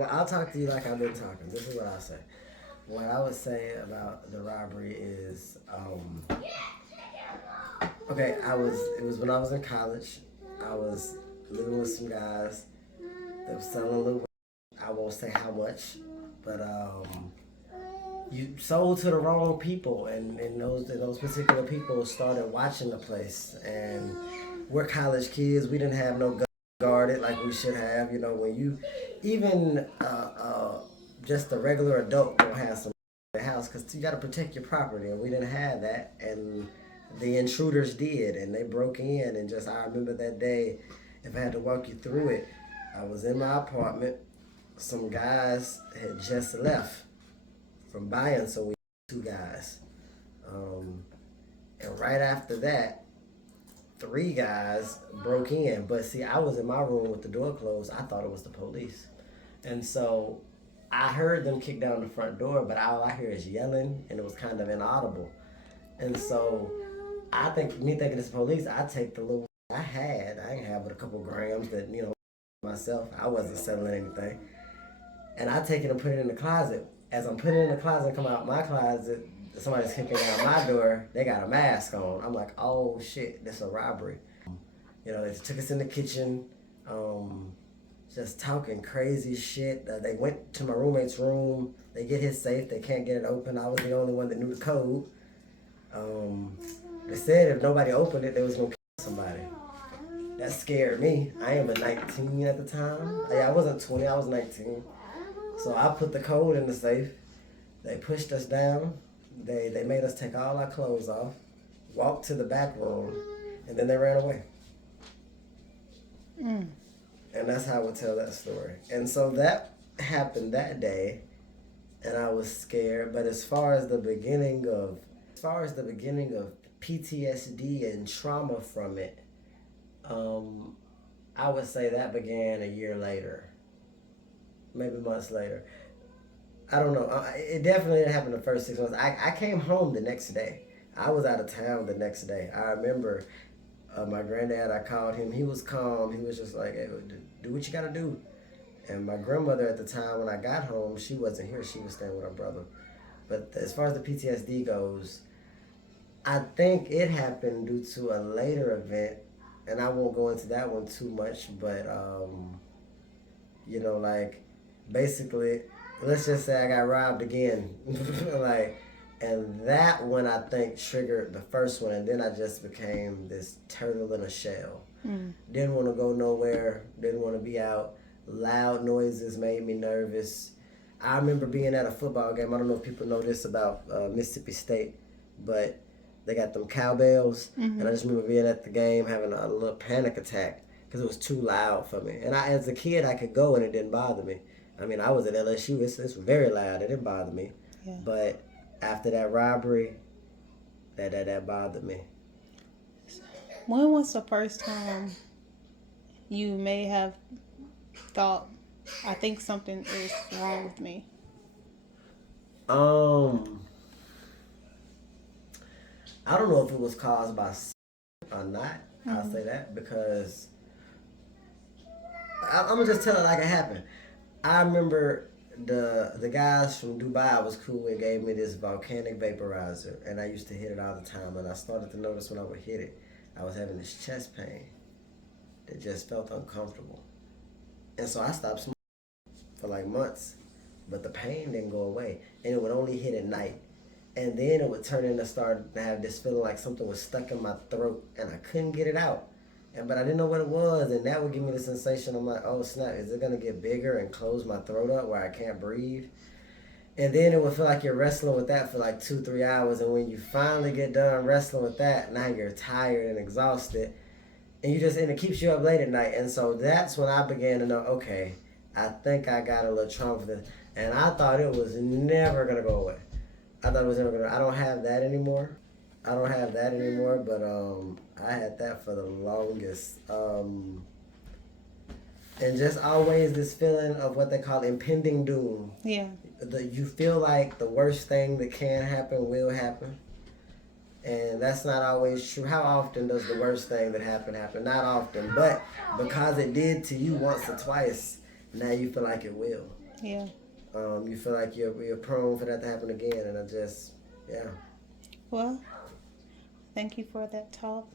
Well, I'll talk to you like I've been talking. This is what I'll say. What I would say about the robbery is, okay, it was when I was in college. I was living with some guys that was selling a little. I won't say how much, but you sold to the wrong people, and those particular people started watching the place. And we're college kids. We didn't have no gun guarded like we should have. You know, when you even just a regular adult don't have some in the house because you got to protect your property, and we didn't have that. And the intruders did, and they broke in. And just I remember that day. If I had to walk you through it, I was in my apartment. Some guys had just left from buying, so we two guys. And right after that, three guys broke in. But see, I was in my room with the door closed. I thought it was the police. And so I heard them kick down the front door, but all I hear is yelling, and it was kind of inaudible. And so me thinking it's the police, I take the little I ain't have but a couple grams that, myself. I wasn't selling anything. And I take it and put it in the closet. As I'm putting it in the closet and come out my closet, somebody's kicking down my door. They got a mask on. I'm like, oh shit, this is a robbery. They took us in the kitchen, just talking crazy shit. They went to my roommate's room. They get his safe. They can't get it open. I was the only one that knew the code. They said if nobody opened it, they was gonna kill somebody. That scared me. I ain't but 19 at the time. Yeah, I wasn't 20. I was 19. So I put the code in the safe. They pushed us down. They made us take all our clothes off, walk to the back room, and then they ran away. And that's how I would tell that story. And so that happened that day, and I was scared. But as far as the beginning of PTSD and trauma from it, I would say that began a year later, maybe months later. I don't know. It definitely didn't happen the first 6 months. I came home the next day. I was out of town the next day. I remember my granddad, I called him. He was calm. He was just like, hey, do what you got to do. And my grandmother at the time, when I got home, she wasn't here. She was staying with her brother. But as far as the PTSD goes, I think it happened due to a later event. And I won't go into that one too much. But, basically, let's just say I got robbed again. And that one I think triggered the first one, and then I just became this turtle in a shell. Didn't want to go nowhere, didn't want to be out. Loud noises made me nervous. I remember being at a football game. I don't know if people know this about Mississippi State, but they got them cowbells. And I just remember being at the game having a little panic attack because it was too loud for me. And as a kid, I could go and it didn't bother me. I mean, I was at LSU. It's very loud. It didn't bother me. Yeah. But after that robbery, that bothered me. When was the first time you may have thought, I think something is wrong with me? I don't know if it was caused by or not. I'll say that because I'm gonna just tell it like it happened. I remember the guys from Dubai was cool and gave me this volcanic vaporizer, and I used to hit it all the time. And I started to notice when I would hit it, I was having this chest pain that just felt uncomfortable, and so I stopped smoking for like months, but the pain didn't go away, and it would only hit at night, and then it would turn into start to have this feeling like something was stuck in my throat, and I couldn't get it out. But I didn't know what it was, and that would give me the sensation. I'm like, oh snap, is it gonna get bigger and close my throat up where I can't breathe? And then it would feel like you're wrestling with that for like 2-3 hours, and when you finally get done wrestling with that, now you're tired and exhausted, and it keeps you up late at night. And so that's when I began to know, okay, I think I got a little trauma for this, and I thought it was never gonna go away. I don't have that anymore. But I had that for the longest. And just always this feeling of what they call impending doom. Yeah. You feel like the worst thing that can happen will happen. And that's not always true. How often does the worst thing that happen? Not often. But because it did to you once or twice, Now you feel like it will. Yeah. You feel like you're prone for that to happen again, and yeah. Well, thank you for that talk.